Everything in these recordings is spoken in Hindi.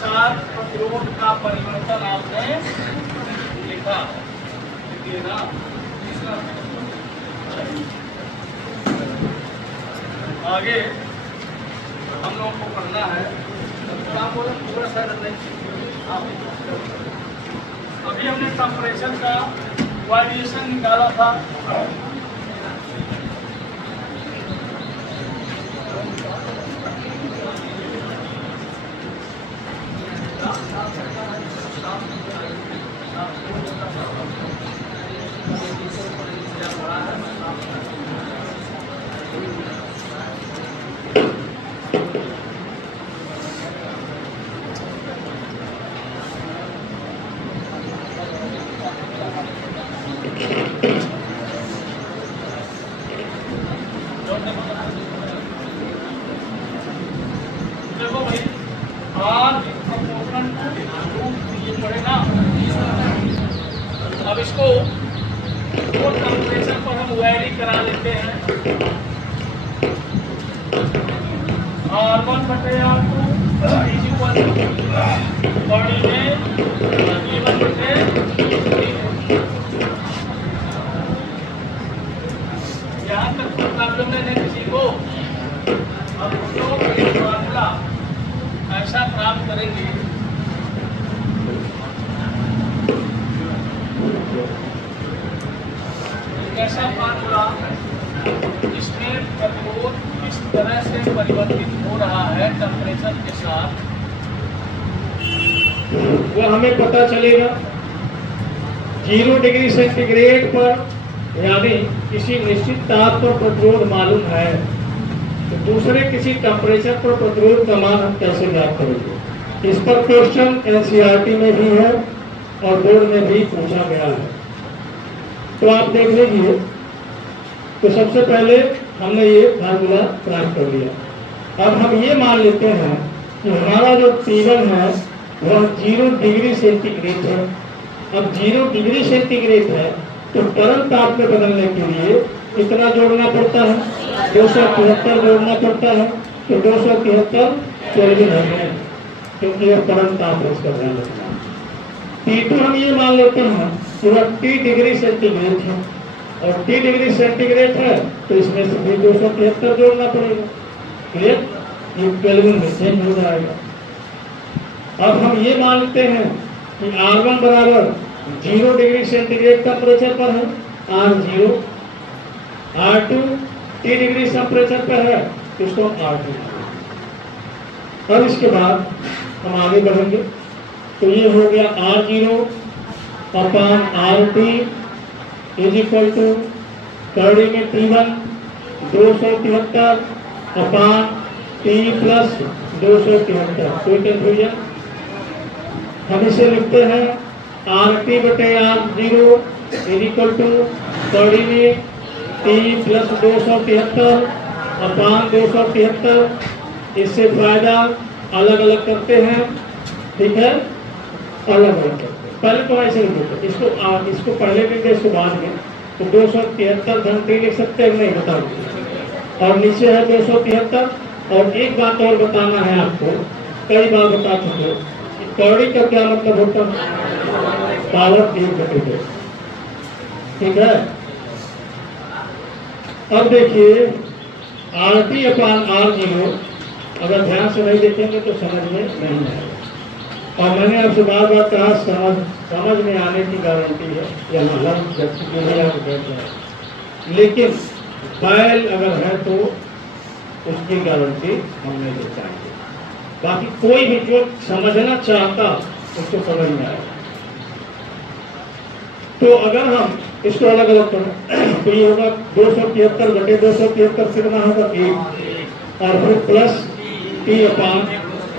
साथ प्रतिरोध का परिवर्तन आपने लिखा लिखिए ना। आगे हम लोगों को पढ़ना है पूरा सर अभी हमने टेम्परेचर का वेरिएशन निकाला था। देखो भाई आज ये पड़ेगा। अब इसको वो टेम्परेचर पर हम वेरी करा लेते हैं। R1 बटे R2 is equal to body में E1 बटे यहाँ तक प्रॉब्लम नहीं किसी को। अब फॉर्मूला ऐसा प्राप्त करेंगे कैसा फार्मूला इसमें प्रतिरोध इस तरह से परिवर्तित हो रहा है टेम्परेचर के साथ, वो हमें पता चलेगा। 0 डिग्री सेंटीग्रेड पर यानी किसी निश्चित ताप पर प्रतिरोध मालूम है तो दूसरे किसी टेम्परेचर पर प्रतिरोध का मान हम कैसे ज्ञात करेंगे। इस पर क्वेश्चन एनसीईआरटी में भी है और बोर्ड में भी पूछा गया है, तो आप देख लीजिए। तो सबसे पहले हमने ये फार्मूला प्राप्त कर लिया। अब हम ये मान लेते हैं कि हमारा जो T1 है वह 0 डिग्री सेंटीग्रेड है। अब 0 डिग्री सेंटीग्रेड है तो तरल ताप में बदलने के लिए कितना जोड़ना पड़ता है? 273 जोड़ना पड़ता है। तो 273 केल्विन है क्योंकि यह तरल ताप है, इसका ध्यान रखना। T2 हम ये मान लेते हैं कि वह T डिग्री सेंटीग्रेड है और T डिग्री सेंटीग्रेड है तो इसमें से भी 273 जोड़ना पड़ेगा। क्लियर? ये केल्विन में चेंज हो जाएगा। अब हम ये मानते हैं कि R1 बराबर 0 डिग्री सेंटीग्रेड टेम्परेचर पर है, R0, R2 T degree temperature पर है तो इसको R2। अब इसके बाद हम आगे बढ़ेंगे तो ये हो गया R0 upon RT is equal to कड़ी में T1 273 अपॉन T प्लस 273। कोई कंफ्यूजन? हम इसे लिखते हैं RT बटे R0 इज इक्वल टू कड़ी में T प्लस 273 अपॉन 273। इससे फायदा अलग अलग करते हैं, ठीक है? अलग अलग करते हैं। पहले तो ऐसे लिखते इसको पहले लिखते हैं, इसको बाद में। तो 273 धन T लिख सकते हैं, नहीं बताओ। और नीचे है 273। और एक बात और बताना है आपको, कई बार बता चुके, कौड़ी का क्या मतलब होता है? पावर 3 बटे 2, ठीक है? अब देखिए RT अपॉन R0 अगर ध्यान से नहीं देखेंगे तो समझ में नहीं आएगा। और मैंने आपसे बार बार कहा समझ में आने की गारंटी है, यहाँ लफ्ज़ व्यक्ति के लिए आप बैठ जाए, लेकिन बैल अगर है तो उसकी गारंटी हम नहीं दे पाएंगे। बाकी कोई भी जो समझना चाहता उसको समझ में आएगा। तो अगर हम इसको अलग अलग करें तो ये होगा 273 बटे 273 कितना होगा 1 और फिर प्लस T अपॉन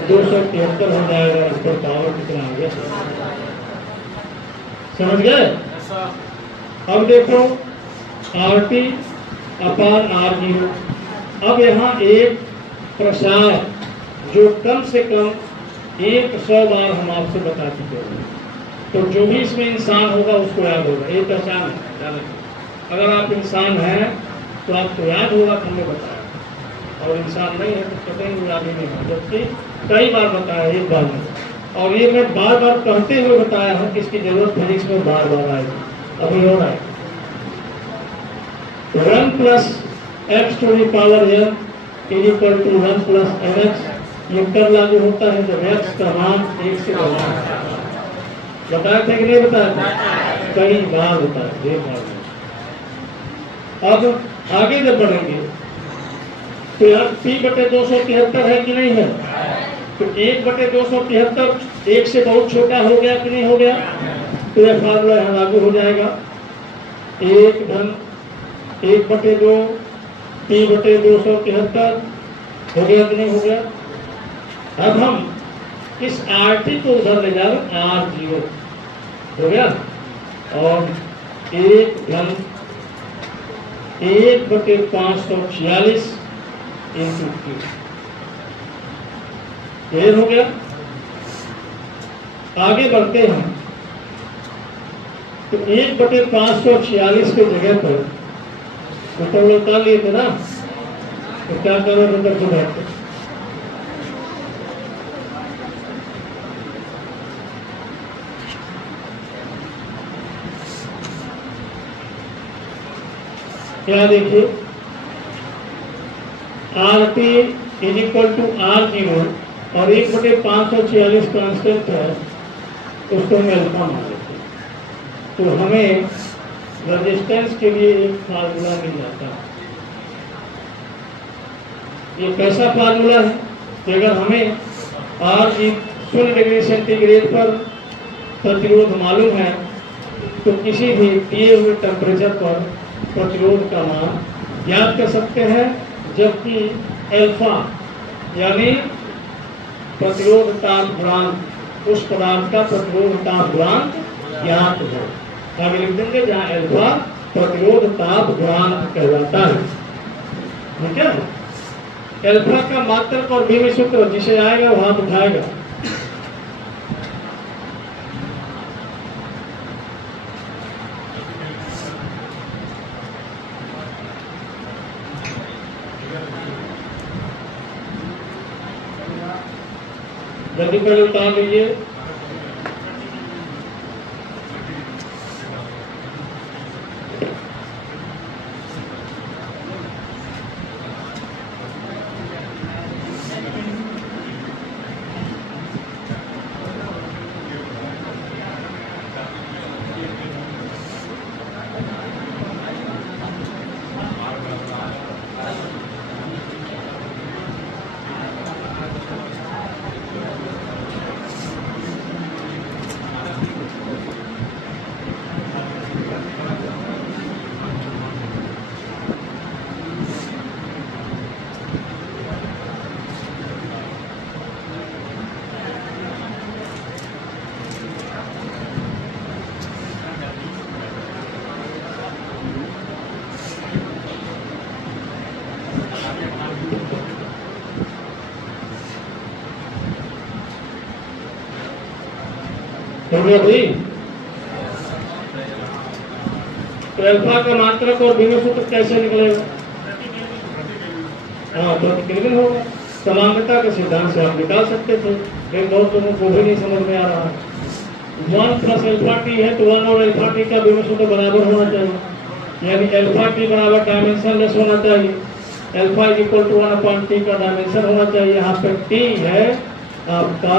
273 हो जाएगा। इस पर पावर कितना हो गया, समझ गए? अब देखो RT अपॉन R0। अब यहाँ एक प्रसार जो कम से कम 100 बार हम आपसे बता चुके हैं, तो जो भी इसमें इंसान होगा उसको याद होगा। ये पहचान है, अगर आप इंसान हैं तो आपको याद होगा कि हमने बताया, और इंसान नहीं है तो कहीं याद ही नहीं होगा, जबकि कई बार बताया, एक बार नहीं। और ये मैं बार बार कहते हुए बताया हूं कि इसकी जरूरत फिजिक्स में बार बार आएगी, अभी और आएगी। 1 plus X to the power n is equal to 1 plus mx। ये कब लागू होता है जब x का मान 1 से बड़ा है। बताया था कि नहीं बताया था? कई बार बताया, एक बार। अब आगे जब बढ़ेंगे तो यार p/273 है कि नहीं है? तो 1/273 एक से बहुत छोटा हो गया कि नहीं हो गया? तो यह फार्मूला यहाँ लागू हो जाएगा। 1/2 p/273 हो गया कि नहीं हो गया? अब हम इस RT को उधर ले जाओ, R0 हो गया, और 1/546 इंटू Q क्लियर हो गया। आगे बढ़ते हैं तो 1/546 के जगह पर ऊपर उतार लिए थे ना, तो क्या करो अंदर को बैठते, क्या देखिए RT is equal to R0 और 1/546 कांस्टेंट है, उसको हम अल्फा मान लेते हैं। तो हमें रेजिस्टेंस के लिए एक फार्मूला मिल जाता है। ये कैसा फार्मूला है कि अगर हमें R 0 डिग्री सेंटीग्रेड पर प्रतिरोध मालूम है तो किसी भी दिए हुए टेम्परेचर पर प्रतिरोध का मान ज्ञात कर सकते हैं, जबकि अल्फा यानी प्रतिरोध ताप गुणांक उस पदार्थ का प्रतिरोध ताप गुणांक ज्ञात हो। आगे लिख देंगे जहाँ अल्फा प्रतिरोध ताप गुणांक कहलाता है। ठीक है, अल्फा का मात्रक और बीमी सूत्र जिसे आएगा वो हाथ उठाएगा। जल्दी पहले उतार लीजिए। हो गया भाई। तो अल्फा का मात्रक और बीमी सूत्र कैसे निकलेगा? हाँ, प्रतिकेंद्रण होगा। समांगता के सिद्धांत से आप निकाल सकते थे, लेकिन बहुत लोगों को भी नहीं समझ में आ रहा है। 1 प्लस अल्फा टी है तो 1 और अल्फा टी का बीमी सूत्र बराबर होना चाहिए, यानी अल्फा टी बराबर डायमेंशन लेस होना चाहिए। Alpha is equal to 1/t का डायमेंशन होना चाहिए। यहाँ पे टी है आपका,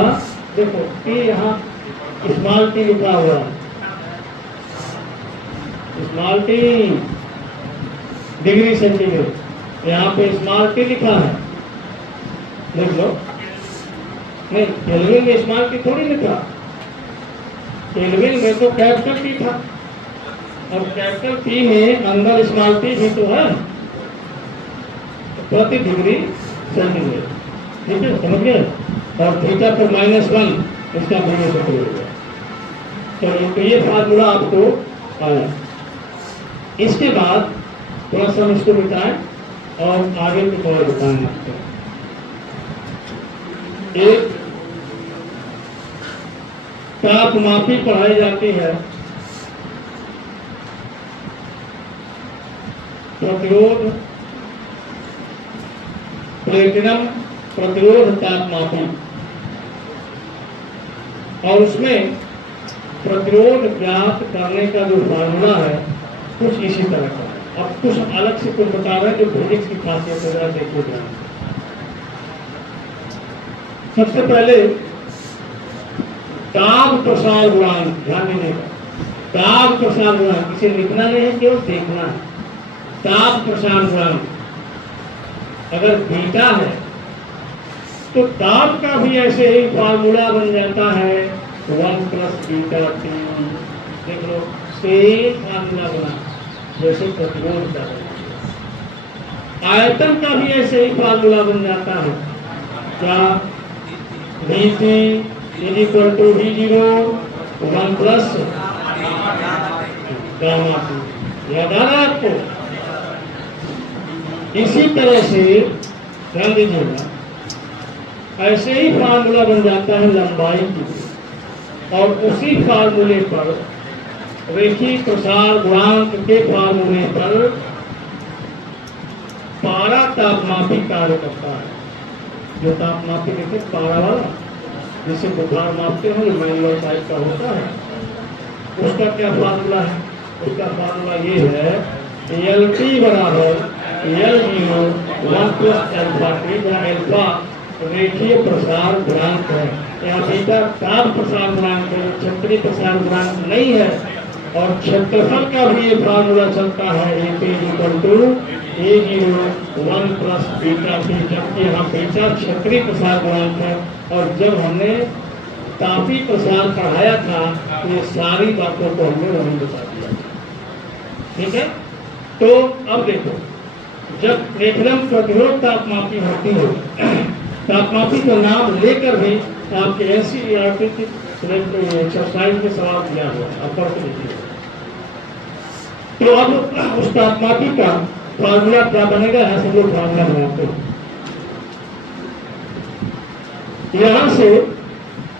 देखो टी यहाँ स्मॉल टी लिखा हुआ है, स्मॉल टी डिग्री सेंटीग्रेड, यहाँ पे स्मॉल टी लिखा है, देख लो। नहीं, केल्विन में स्मॉल टी थोड़ी लिखा, केल्विन में तो कैपिटल टी था, और कैपिटल टी में अंदर स्मॉल टी भी तो है, प्रति डिग्री सेंटीग्रेड। ठीक है, समझ गए? और थीटा पर -1 इसका बीमी सूत्र हो गया। तो ये फार्मूला आपको आया। इसके बाद थोड़ा सा हम इसको मिटाएं और आगे कुछ और बताएं आपको। एक तापमापी पढ़ाई जाती है, प्रतिरोध प्लेटिनम प्रतिरोध तापमापी। और उसमें प्रतिरोध ज्ञात करने का जो फार्मूला है कुछ इसी तरह का है। अब कुछ अलग से कुछ बता रहे हैं जो फिजिक्स की खासियत है, देखिए ध्यान से। सबसे पहले दाब प्रसार गुणांक ध्यान दीजिएगा। दाब प्रसार गुणांक, इसे लिखना नहीं है, केवल देखना है। दाब प्रसार गुणांक अगर बीटा है तो दाब का भी ऐसे ही फार्मूला बन जाता है 1 + बीटा टी। देख लो, सेम फार्मूला बना जैसे प्रतिरोध का बना। आयतन का भी ऐसे ही फार्मूला बन जाता है, क्या? Vt = V0 1 + gamma T. याद आ रहा है आपको? इसी तरह से ध्यान दीजिएगा, ऐसे ही फार्मूला बन जाता है लंबाई की, और उसी फार्मूले पर रेखीय प्रसार गुणांक के फार्मूले पर पारा तापमापी कार्य करता है। जो तापमापी देखे पारा वाला, जिसे बुखार मापते हैं, जो मैनुअल टाइप का होता है, उसका क्या फार्मूला है? उसका फार्मूला ये है LT = L0 1 + अल्फा टी, जहाँ अल्फा रेखीय प्रसार गुणांक है, यहाँ बीटा ताप प्रसार गुणांक है, क्षेत्रीय प्रसार गुणांक नहीं है। और क्षेत्रफल का भी ये फार्मूला चलता है AT = A0 1 + बीटा टी, जबकि यहाँ बीटा क्षेत्रीय प्रसार गुणांक है। और जब हमने तापी प्रसार पढ़ाया था तो ये सारी बातों को हमने वहीं बता दिया, ठीक है? तो अब देखो, जब एकदम प्रतिरोध तापमापी होती है, तापमापी का नाम लेकर भी आपके NCERT की एक्सरसाइज में सवाल दिया हुआ है, आप पढ़ के देखिए। तो अब उस तापमापी का फार्मूला क्या बनेगा? यहाँ से लोग फार्मूला बनाते हैं। यहाँ से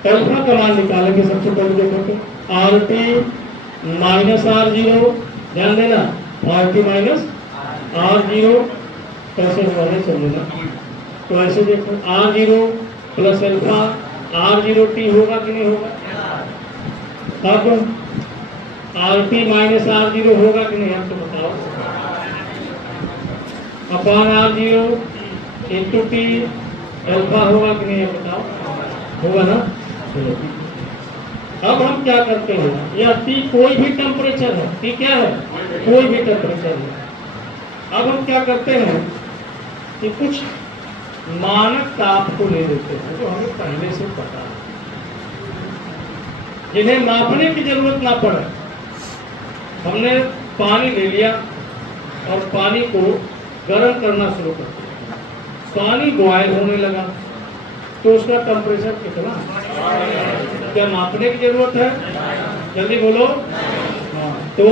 अल्फा का मान निकालेंगे। सबसे पहले देखो तो RT - R0, ध्यान देना, RT - R0 कैसे हुआ है समझना। तो ऐसे देखो, R0 + अल्फा R0t होगा कि नहीं होगा? अब RT - R0 होगा कि नहीं, आप तो बताओ। अपान R0 × t अल्फा होगा कि नहीं, बताओ। होगा ना? अब हम क्या करते हैं, या T कोई भी टेम्परेचर है, T क्या है? कोई भी टेम्परेचर है। अब हम क्या करते हैं कि कुछ मानक ताप को ले लेते हैं जो हमें पहले से पता है, जिन्हें मापने की जरूरत ना पड़े। हमने पानी ले लिया और पानी को गर्म करना शुरू कर दिया, पानी बॉयल होने लगा, तो उसका टेम्परेचर कितना? क्या मापने की जरूरत है? जल्दी बोलो। हाँ, तो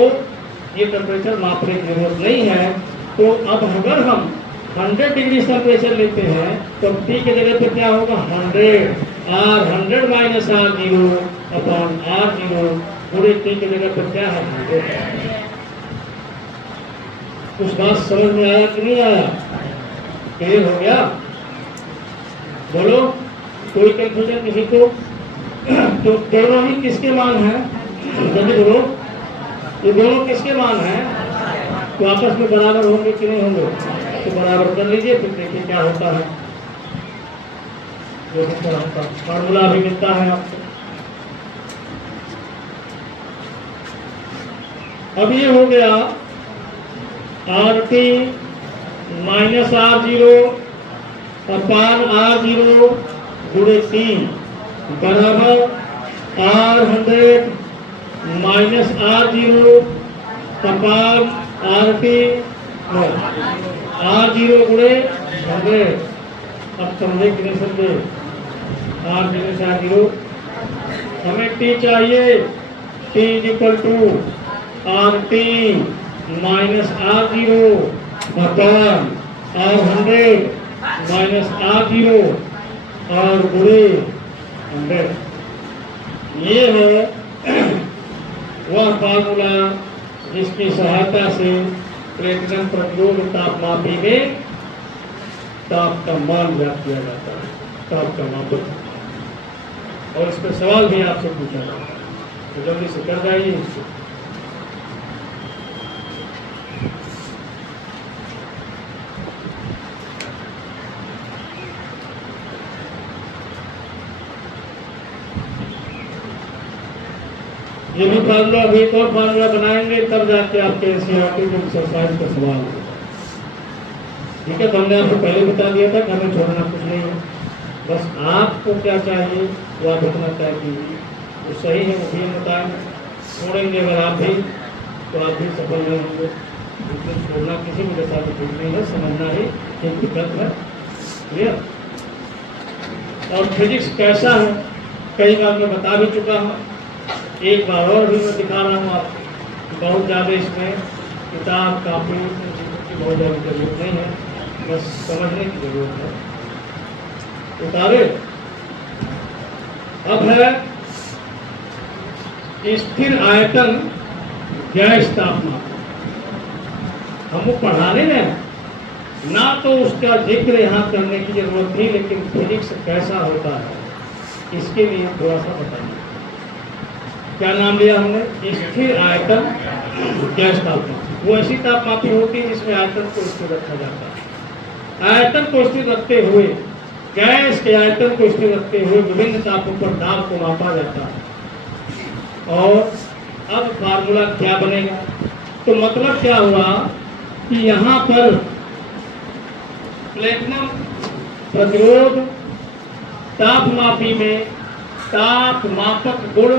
ये टेम्परेचर मापने की जरूरत नहीं है। तो अब अगर हम 100 डिग्री टेम्परेचर लेते हैं तो T की जगह पे क्या होगा? 100 R100 - R0 अपान R0 पूरे T की जगह पर क्या है? 100। कुछ बात समझ में आया कि नहीं आया? क्लियर हो गया? बोलो, कोई कंफ्यूजन किसी को? तो दोनों ही किसके मान हैं? जल्दी बोलो, ये दोनों किसके मान हैं? तो आपस में बराबर होंगे कि नहीं होंगे? तो बराबर कर लीजिए, फिर देखिए क्या होता है। जो फार्मूला भी मिलता है आपको। अब ये हो गया RT - R0 अपान R0 × T बराबर R100 - R0 अपान RT R0 × 100। अब समझे कि नहीं समझे? R0 से R0 हमें T चाहिए, T = RT - R0 अपान R100 - R0 और × 100। ये है वह फार्मूला जिसकी सहायता से प्लेटिनम प्रतिरोध तापमापी में ताप का मान ज्ञात किया जाता है, ताप का मापन। और इस पर सवाल भी आपसे पूछा जाएगा, तो जल्दी से कर जाइए इसको। ये भी फार्मूला, अभी एक और फार्मूला बनाएंगे तब जाके आपके एनसीईआरटी के एक्सरसाइज का सवाल होगा। ठीक है, तो हमने आपको पहले बता दिया था कि हमें छोड़ना कुछ नहीं है, बस आपको क्या चाहिए वो आप इतना तय कीजिए, वो सही है वो भी हम बताएंगे। छोड़ेंगे अगर आप भी तो आप भी सफल नहीं होंगे, लेकिन छोड़ना किसी भी दशा में ठीक नहीं है, समझना ही एक विकल्प है। क्लियर? और फिजिक्स कैसा है कई बार मैं बता भी चुका हूँ, एक बार और भी मैं दिखा रहा हूँ आपको। बहुत ज़्यादा इसमें किताब कापी की बहुत ज़्यादा जरूरत नहीं है, बस समझने की जरूरत है। उतारे अब है स्थिर आयतन गैस तापमान। हमको पढ़ाने में ना तो उसका जिक्र यहाँ करने की जरूरत थी, लेकिन फिजिक्स कैसा होता है इसके लिए थोड़ा सा बताइए। क्या नाम लिया हमने? स्थिर आयतन गैस तापमान। वो ऐसी तापमापी होती है जिसमें आयतन को स्थिर रखा जाता है। आयतन को स्थिर रखते हुए, गैस के आयतन को स्थिर रखते हुए विभिन्न तापों पर दाब को मापा जाता है। और अब फार्मूला क्या बनेगा? तो मतलब क्या हुआ कि यहाँ पर प्लेटिनम प्रतिरोध तापमापी में तापमापक गुण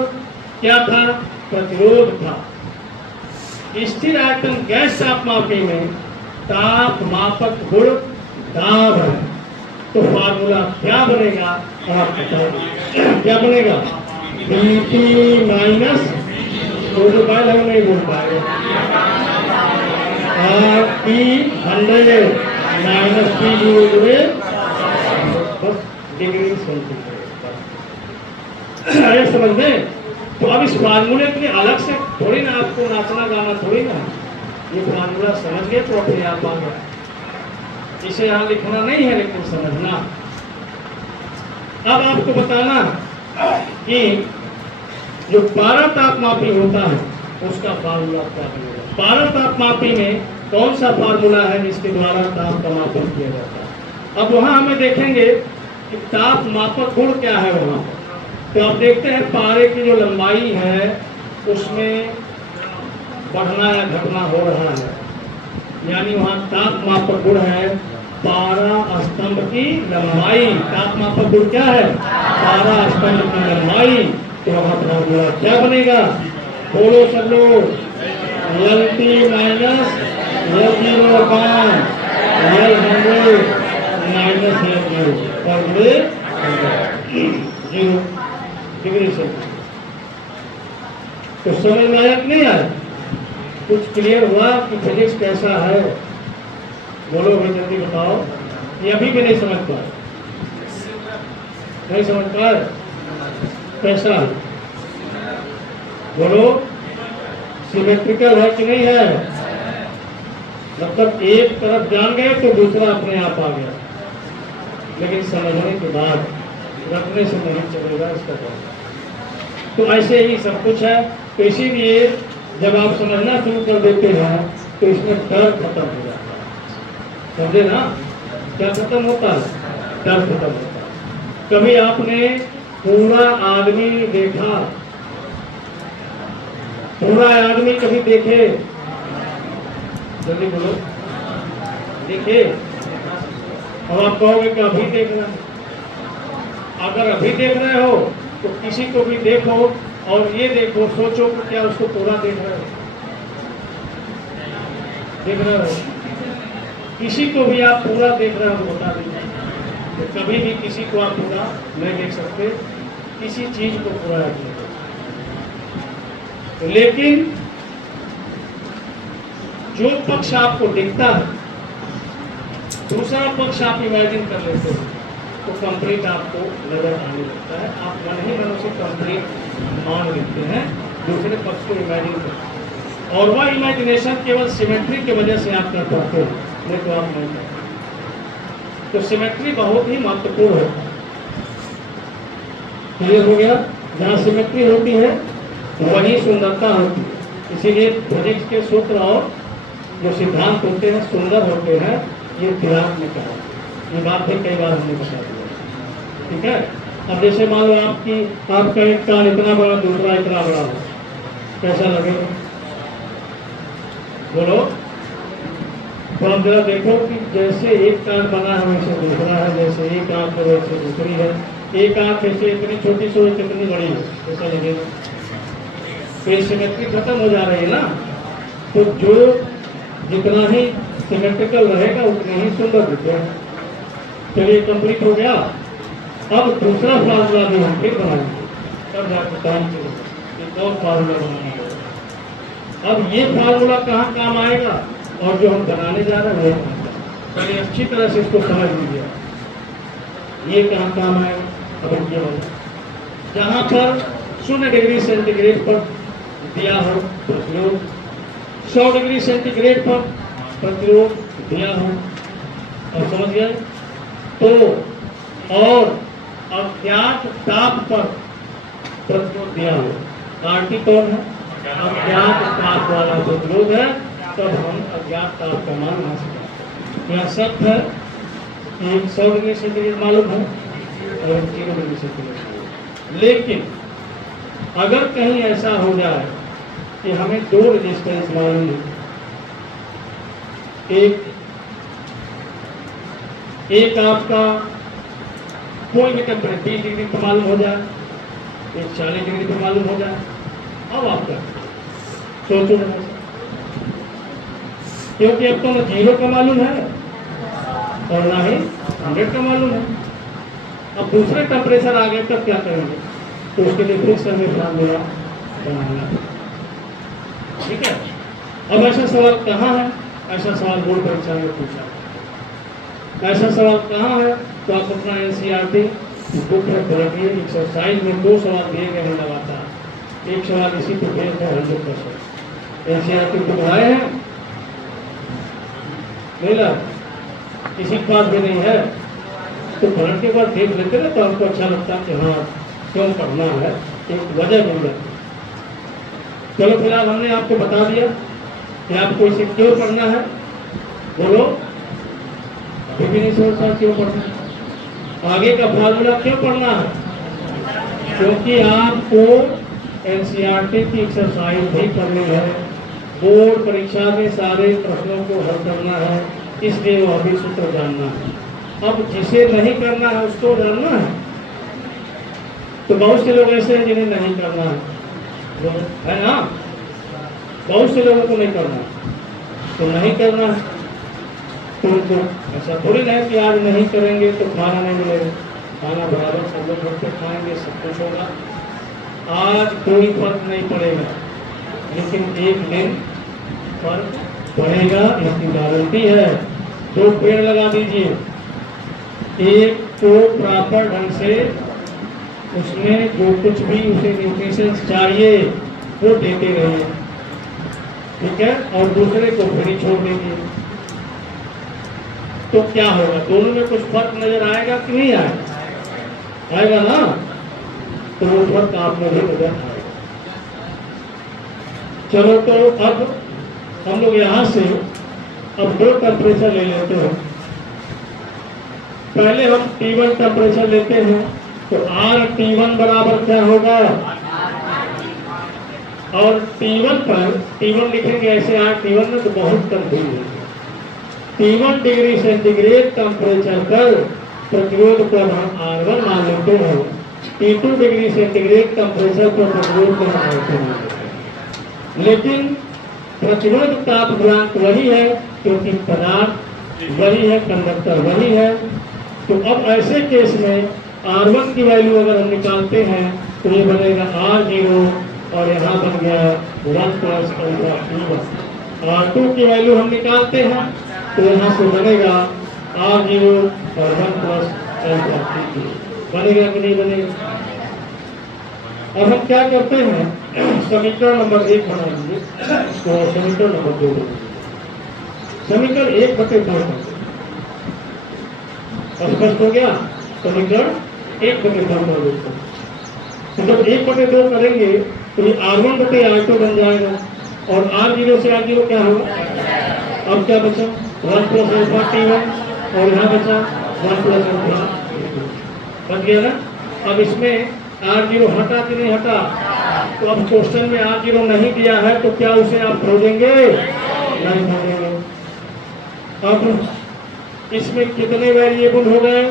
क्या था? प्रतिरोध था। स्थिर आयतन गैस तापमापी में तापमापक गुण दाब है। तो फार्मूला क्या बनेगा आप बताइए, क्या बनेगा? Dt माइनस तो बाय हम नहीं बोल पाएंगे, RT 100 माइनस T0 बस डिग्री सेंटीग्रेड। अरे समझ में? तो अब इस फार्मूले के लिए अलग से थोड़ी ना आपको नाचना गाना थोड़ी ना, ये फार्मूला समझ गए तो अपने आप आ गया। इसे यहाँ लिखना नहीं है लेकिन समझना। अब आपको बताना कि जो पारा तापमापी होता है उसका फार्मूला क्या बनेगा। पारा तापमापी में कौन सा फार्मूला है जिसके द्वारा ताप का मापन किया जाता है? अब वहाँ हमें देखेंगे कि तापमापक गुण क्या है वहाँ पर। तो आप देखते हैं पारे की जो लंबाई है उसमें बढ़ना या घटना हो रहा है, यानी वहाँ तापमापक गुण है पारा स्तंभ की लंबाई। तापमापक गुण क्या है? पारा स्तंभ की लंबाई। तो वहाँ फार्मूला क्या बनेगा? बोलो सब लोग, LT minus L0 L100 minus L0 फॉर्मूले 0 डिग्री से। तो समझ में आया कि नहीं आया? कुछ क्लियर हुआ कि फिजिक्स कैसा है? बोलो भाई जल्दी बताओ। ये अभी भी नहीं समझ पाए? नहीं समझ पाए? कैसा है? बोलो। सिमेट्रिकल है कि नहीं है? मतलब एक तरफ जान गए तो दूसरा अपने आप आ गया, लेकिन समझने के बाद रखने से नहीं चलेगा इसका जवाब। तो ऐसे ही सब कुछ है। तो इसीलिए जब आप समझना शुरू कर देते हैं तो इसमें डर खत्म हो जाता है। समझे ना? क्या खत्म होता है? डर खत्म होता है। कभी आपने पूरा आदमी देखा? पूरा आदमी कभी देखे? जल्दी बोलो, देखे? और आप कहोगे कि अभी देख रहे हैं। अगर अभी देख रहे हो तो किसी को भी देखो और ये देखो, सोचो कि क्या उसको पूरा देख रहे हो? देख रहे हो? किसी को भी आप पूरा देख रहे हो बता दीजिए। तो कभी भी किसी को आप पूरा नहीं देख सकते, किसी चीज को पूरा नहीं देख सकते। लेकिन जो पक्ष आपको दिखता है, दूसरा पक्ष आप इमेजिन कर लेते हो तो कंप्लीट आपको नजर आने लगता है। आप मन ही मन उसे कंप्लीट मान लेते हैं, दूसरे पक्ष को इमेजिन करते। और वह इमेजिनेशन केवल सिमेट्री की वजह से आप कर पाते हो, नहीं तो आप नहीं करते। तो सिमेट्री बहुत ही महत्वपूर्ण है। क्लियर हो गया? जहाँ सिमेट्री होती है वही सुंदरता होती है। इसीलिए फिजिक्स के सूत्र और जो सिद्धांत होते हैं सुंदर होते हैं, ये ध्यान में कहा। ये बात भी कई बार हमने बता दी, ठीक है? अब जैसे मान लो आपका एक कान इतना बड़ा, दूसरा इतना बड़ा हो, कैसा लगेगा? बोलो। तो आप जरा देखो कि जैसे एक कान बना है वैसे दूसरा है, जैसे एक आंख है वैसे दूसरी है, एक आंख ऐसे इतनी छोटी सी कितनी बड़ी है, कैसा लगेगा? तो सिमेट्री खत्म हो जा रही है ना। तो जो जितना ही सिमेट्रिकल रहेगा उतने ही सुंदर दिखेगा। चलिए कंप्लीट हो गया। अब दूसरा फार्मूला भी हम फिर बनाएंगे, तब जाकर काम करेंगे। एक और फार्मूला बनाएंगे। अब ये फार्मूला कहाँ काम आएगा और जो हम बनाने जा रहे हैं वो पहले अच्छी तरह से इसको समझ लीजिए। ये कहाँ काम आएगा? अब ये होगा जहाँ पर 0 डिग्री सेंटीग्रेड पर दिया हो प्रतिरोध, 100 डिग्री सेंटीग्रेड पर प्रतिरोध दिया हो, और समझ गए? तो और अज्ञात ताप पर प्रतिरोध दिया हो, आरटी कौन है? अज्ञात ताप वाला प्रतिरोध है, तब हम अज्ञात ताप का मान ला सकते हैं। यह सत्य है कि 100 डिग्री सेंटीग्रेड मालूम है और 0 डिग्री सेंटीग्रेड। लेकिन अगर कहीं ऐसा हो जाए कि हमें 2 रेजिस्टेंस मालूम है, एक आपका कोई भी टेम्परेचर 20 डिग्री पर मालूम हो जाए, एक 40 डिग्री पर मालूम हो जाए, अब आपका सोचो ना, क्योंकि अब तो ना 0 का मालूम है और ना ही 100 का मालूम है। अब दूसरे टेम्परेचर आ गए तब क्या करेंगे? तो उसके लिए फिर से हमें फार्मूला बनाना है, ठीक है? अब ऐसा सवाल कहाँ है? ऐसा सवाल बोर्ड परीक्षा में पूछा। ऐसा सवाल कहाँ है? तो आप अपना एनसीईआरटी बुक में पढ़िए। एक्सरसाइज में 2 सवाल दिए गए हैं लगातार, एक सवाल इसी पे बेस्ड है 100%। एनसीईआरटी बुक आए हैं, मिला किसी के पास भी नहीं है तो पढ़ने के बाद देख लेते ना, तो हमको अच्छा लगता है कि हाँ क्यों पढ़ना है, एक वजह मिल जाती। चलो फिलहाल हमने आपको बता दिया कि आपको इसे क्यों पढ़ना है। बोलो, अभी भी नहीं समझता क्यों पढ़ना है? आगे का फार्मूला क्यों पढ़ना है? क्योंकि आपको एनसीईआरटी की एक्सरसाइज भी करनी है, बोर्ड परीक्षा में सारे प्रश्नों को हल करना है, इसलिए वो अभी सूत्र जानना है। अब जिसे नहीं करना है उसको जानना है। तो बहुत से लोग ऐसे हैं जिन्हें नहीं करना है ना? बहुत से लोगों को नहीं करना है, तो नहीं करना है तो उनको ऐसा थोड़ी नहीं कि आज नहीं करेंगे तो खाना नहीं मिलेगा। खाना बराबर सब लोग घर पे खाएंगे, सब कुछ होगा। आज कोई फर्क नहीं पड़ेगा, लेकिन एक दिन फर्क पड़ेगा, इसकी गारंटी है। 2 पेड़ लगा दीजिए, एक को प्रॉपर ढंग से उसमें जो कुछ भी उसे न्यूट्रिशन चाहिए वो देते रहिए, ठीक है? और दूसरे को फ्री छोड़ देंगे, तो क्या होगा? दोनों में कुछ फर्क नजर आएगा कि नहीं आएगा? आएगा ना? तो वो फर्क आप में भी नजर आएगा। चलो, तो अब हम लोग यहाँ से अब 2 टेम्परेचर ले लेते हैं। पहले हम T1 टेम्परेचर लेते हैं, तो RT1 बराबर क्या होगा? और T1 पर T1 लिखेंगे ऐसे RT1 में तो बहुत कंफ्यूज है। T1 डिग्री सेंटीग्रेड टेम्परेचर पर प्रतिरोध को हम R1 मान लेते हैं, T2 डिग्री सेंटीग्रेड टेम्परेचर पर प्रतिरोध को हम R2 मान लेते हैं। लेकिन प्रतिरोध ताप गुणांक वही है, क्योंकि पदार्थ वही है, कंडक्टर वही है। तो अब ऐसे केस में R1 की वैल्यू अगर हम निकालते हैं तो ये बनेगा R0 और यहाँ बन गया 1 प्लस अल्फा T1। R2 की वैल्यू हम निकालते हैं तो यहाँ से बनेगा R0 और 1 प्लस अल्फा T2। बनेगा कि नहीं बनेगा? अब हम क्या करते हैं, समीकरण नंबर 1 बना लीजिए, इसको समीकरण नंबर 2 बना लीजिए। समीकरण 1/2 स्पष्ट हो गया? समीकरण 1/2 कर देते हैं। तो जब 1/2 करेंगे तो ये R1/R2 बन जाएगा और R0 से R0 क्या होगा? अब क्या बचा? 1 + अल्फा T1 और यहाँ बचा 1 + अल्फा बच गया ना। अब इसमें R0 हटा कि नहीं हटा? तो अब क्वेश्चन में R0 नहीं दिया है तो क्या उसे आप खोजेंगे? नहीं खोजेंगे। अब इसमें कितने वेरिएबल हो गए?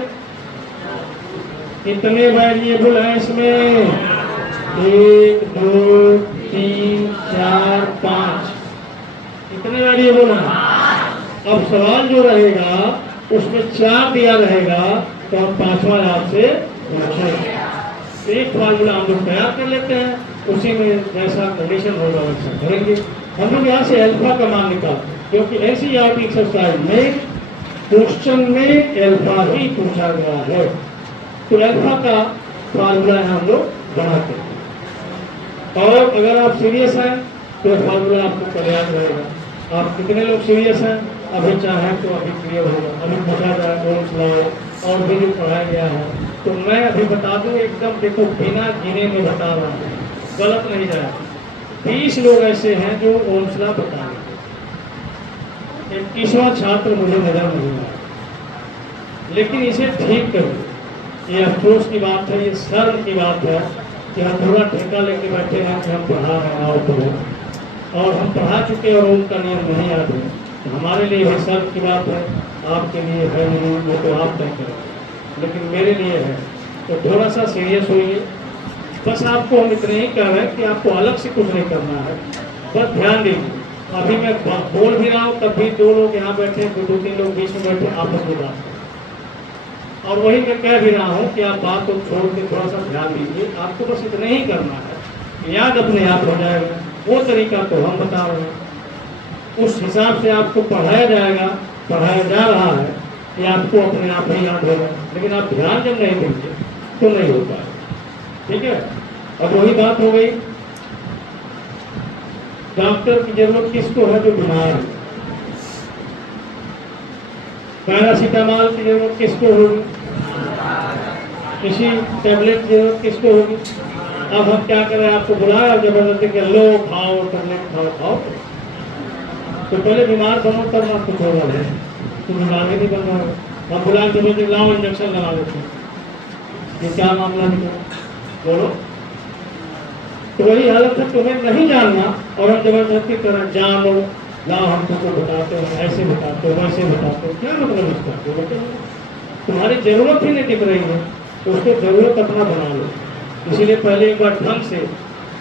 कितने वेरिएबल हैं इसमें? 1 2 3 4 5 कितने वेरिएबल हैं? अब सवाल जो रहेगा उसमें 4 दिया रहेगा तो हम 5वां आपसे पूछेंगे। एक फार्मूला हम लोग तैयार कर लेते हैं, उसी में जैसा कंडीशन होगा वैसा करेंगे। हम लोग यहाँ से अल्फा का मान निकालते हैं क्योंकि एनसीईआरटी एक्सरसाइज में क्वेश्चन में अल्फा ही पूछा गया है। तो अल्फा का फार्मूला हम लोग बनाते हैं और अगर आप सीरियस हैं तो फार्मूला आपको कल याद रहेगा। आप कितने लोग सीरियस हैं? अभी चाहें तो अभी क्लियर होगा। अभी पूछा जाए ओम्स लॉ और भी जो पढ़ाया गया है तो मैं अभी बता दूं एकदम, देखो बिना गिने में बता रहा हूँ, गलत नहीं जाए। 20 लोग ऐसे हैं जो ओम्स लॉ बता रहे हैं, 21वां छात्र मुझे नजर नहीं आया, लेकिन इसे ठीक करो। ये अफसोस की बात है, ये शर्म की बात है कि हम पूरा ठेका लेके बैठे हैं कि हम पढ़ा रहे हैं और पढ़ो, और हम पढ़ा चुके और ओम का नियम नहीं याद है। तो हमारे लिए भी शर्म की बात है, आपके लिए है नहीं, वो तो आप तय करें, लेकिन मेरे लिए है। तो थोड़ा सा सीरियस होइए। बस आपको हम इतने ही कह रहे हैं कि आपको अलग से कुछ नहीं करना है, बस ध्यान दीजिए। अभी मैं बोल भी रहा हूँ तब भी 2 लोग यहाँ बैठे, 2-3 लोग बीच में बैठे आपस में बात करें, और वही मैं कह भी रहा हूँ कि आप बात को छोड़ के थोड़ा सा ध्यान दीजिए। आपको बस इतना ही करना है, याद अपने आप हो जाएगा। वो तरीका तो हम बता रहे हैं, उस हिसाब से आपको पढ़ाया जाएगा, पढ़ाया जा रहा है कि आपको अपने आप ही याद होगा, लेकिन आप ध्यान जब नहीं देंगे तो नहीं होता है। ठीक है, अब वही बात हो गई, डॉक्टर की जरूरत किसको है? जो बीमार है। पैरासीटामॉल की जरूरत किसको होगी? किसी टैबलेट की जरूरत किसको होगी? अब हम क्या करें, आपको बुलाया जबरदस्ती के लो खाओ टैबलेट खाओ, तो पहले बीमार बनो तब ना कुछ होगा है, तो बीमार ही नहीं बन रहा है। हम बुलाए जबरदस्ती लाओ इंजेक्शन लगा देते हैं, ये क्या मामला निकला बोलो? तो वही हालत है, तुम्हें नहीं जानना और हम जबरदस्ती करें जानो, लाओ हम तुमको बताते हैं, ऐसे बताते हो वैसे बताते हो, क्या मतलब इसका? तुम्हारी जरूरत ही नहीं दिख रही है तो उसको जरूरत अपना बना लो। इसीलिए पहले एक बार ढंग से,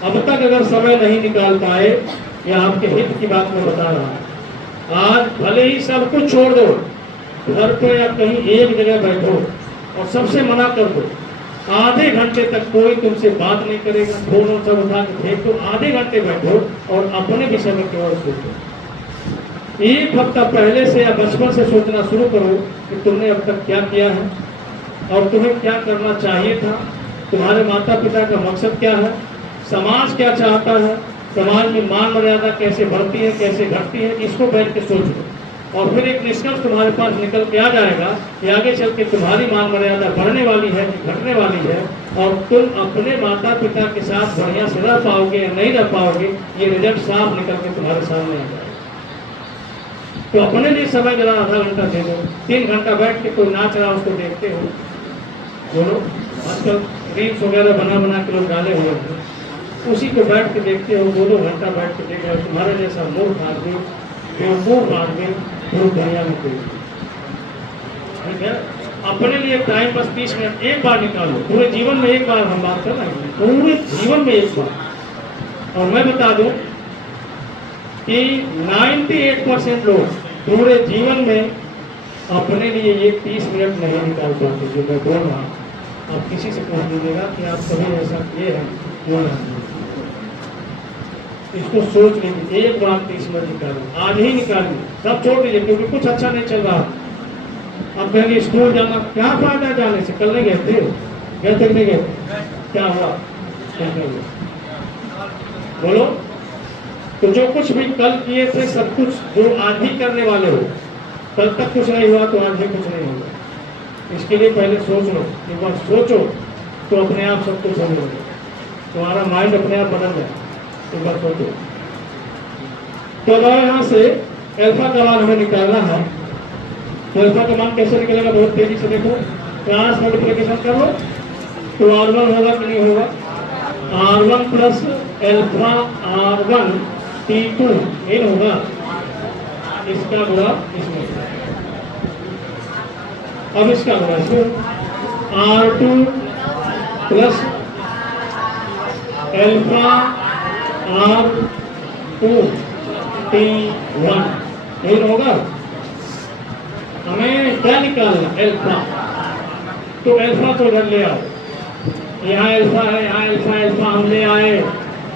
अब तक अगर समय नहीं निकाल पाए, या आपके हित की बात मैं बता रहा हूँ, आज भले ही सब कुछ छोड़ दो, घर पे या कहीं एक जगह बैठो और सबसे मना कर दो, आधे घंटे तक कोई तुमसे बात नहीं करेगा, फोन सब उठा के फेंक दो, आधे घंटे बैठो और अपने विषय में केवल सोचो। 1 हफ्ता पहले से या बचपन से सोचना शुरू करो कि तुमने अब तक क्या किया है और तुम्हें क्या करना चाहिए था, तुम्हारे माता पिता का मकसद क्या है, समाज क्या चाहता है, समाज में मान मर्यादा कैसे बढ़ती है कैसे घटती है, इसको बैठ के सोचो। और फिर एक निष्कर्ष तुम्हारे पास निकल के आ जाएगा कि आगे चल के तुम्हारी मान मर्यादा बढ़ने वाली है कि घटने वाली है, और तुम अपने माता पिता के साथ बढ़िया से रह पाओगे या नहीं रह पाओगे, ये रिजल्ट साफ निकल के तुम्हारे सामने आ जाएगा। तो अपने लिए समय जरा आधा घंटा दे दो। 3 घंटा बैठ के कोई नाच रहा उसको देखते हो, बोलो आजकल रील्स वगैरह बना के लोग डाले हुए हैं, उसी को बैठ के देखते हो, 2-2 घंटा बैठ के देख रहे हो। तुम्हारे जैसा मूर्ख आदमी, बेवकूफ आदमी पूरी दुनिया में कोई। ठीक है, अपने लिए टाइम बस 30 मिनट एक बार निकालो, पूरे जीवन में एक बार हम बात कर रहे हैं, पूरे जीवन में एक बार। और मैं बता दूं कि 98% लोग पूरे जीवन में अपने लिए ये 30 मिनट नहीं निकाल पाते जो मैं बोल रहा हूँ। आप किसी से पूछ लीजिएगा कि आप कभी ऐसा किए हैं, क्यों नहीं? इसको सोच लीजिए, एक बार 30 मिनट निकालिए, आज ही निकालिए, सब छोड़ दीजिए क्योंकि कुछ अच्छा नहीं चल रहा। अब कहेंगे स्कूल जाना, क्या फायदा जाने से? कल नहीं गए थे, गए थे नहीं गए? क्या हुआ? बोलो। तो जो कुछ भी कल किए थे, सब कुछ जो आज भी करने वाले हो, कल तक कुछ नहीं हुआ तो आज भी कुछ नहीं होगा। इसके लिए पहले सोच लो, एक बार सोचो तो अपने आप सब कुछ हो जाएगा। तुम्हारा माइंड अपने आप बदल जाए, एक बार सोचो। तो अगर यहाँ से अल्फा का मान हमें निकालना है, तो अल्फा का मान कैसे निकलेगा? बहुत तेजी से देखो, क्रॉस मल्टीप्लिकेशन कर लो तो R1 होगा कि नहीं होगा? R1 plus alpha R1 T2 नहीं होगा, इसका गुणा इसमें, अब इसका गुणा इसमें, R2 plus alpha R2 T1 नहीं होगा। हमें क्या निकालना? अल्फा। तो अल्फा तो इधर ले आओ, यहाँ अल्फा है, यहाँ अल्फा हम ले आए,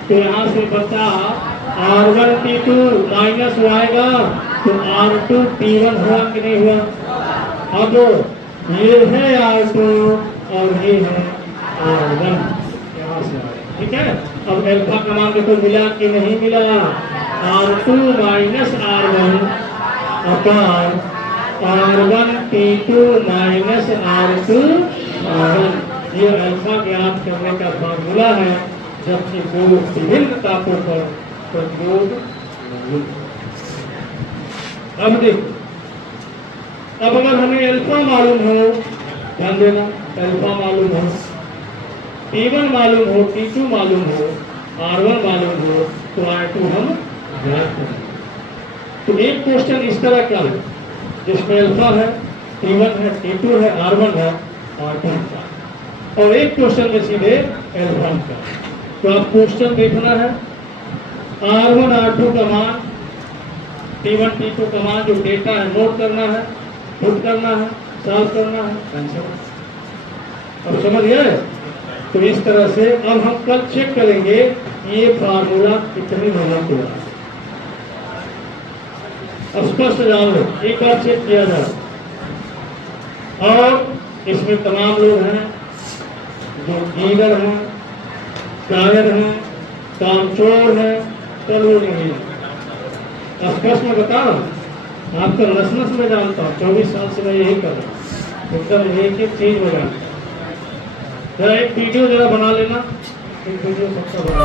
तो यहाँ से बचा R1 T2 माइनस हो आएगा, तो R2 T1 हुआ कि नहीं हुआ? अब ये है R2 और ये है R1, यहाँ से आए, ठीक है। अब अल्फा का मान देखो मिला कि नहीं मिला? R2 minus R1 upon R1 T2 minus R2 R1, ये अल्फा ज्ञात करने का फार्मूला है जबकि दो विभिन्न तापों पर प्रतिरोध नहीं। अब देखो, अब अगर हमें अल्फा मालूम हो, ध्यान देना, अल्फा मालूम हो, T1 मालूम हो, T2 मालूम हो, R1 मालूम हो, तो R2 हम ज्ञात करें। तो एक क्वेश्चन इस तरह का है जिसमें अल्फा है, T1 है, T2 है, R1 है, R2 का, और एक क्वेश्चन में सीधे L1 का। तो आप क्वेश्चन देखना है, R1 R2 का मान, T1 T2 का मान जो डेटा है नोट करना है, पुट करना है, सॉल्व करना है, आंसर। अब समझ गए? तो इस तरह से अब हम कल चेक करेंगे ये फार्मूला कितनी मेहनत हुआ। अब स्पष्ट जान लो, एक बार चेक किया जाए। और इसमें तमाम लोग हैं जो गीदड़ हैं, कायर हैं, कामचोर हैं, सब लोग नहीं। स्पष्ट में बता रहा हूँ, आपका नस में जानता हूँ, 24 साल से मैं यही कर रहा हूँ, एकदम एक एक चीज में जानता हूँ। जरा एक वीडियो जरा बना लेना, एक वीडियो सबका बना।